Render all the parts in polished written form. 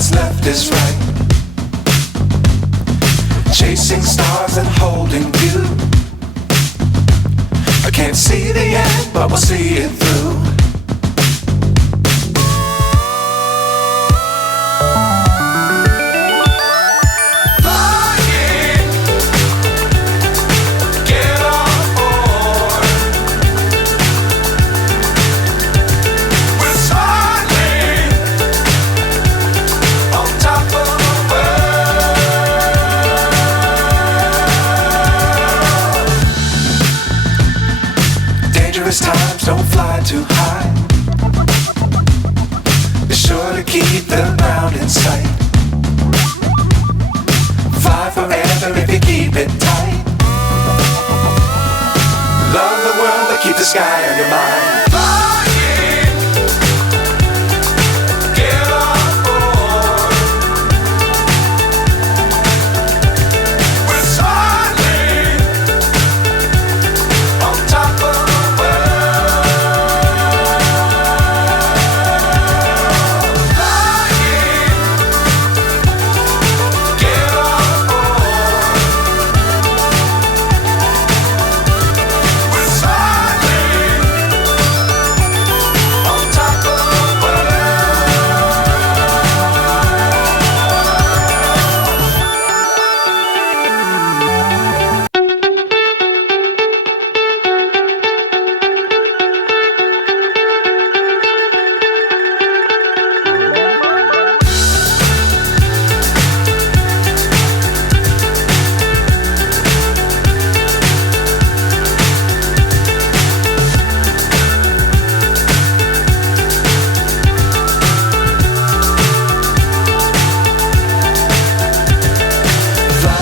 what's left is right. Chasing stars and holding you. I can't see the end, but we'll see it through. Dangerous times, don't fly too high. Be sure to keep the ground in sight. Fly forever if you keep it tight. Love the world, but keep the sky on your mind.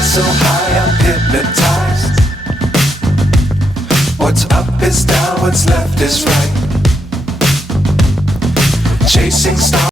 So high, I'm hypnotized. What's up is down, what's left is right. Chasing stars.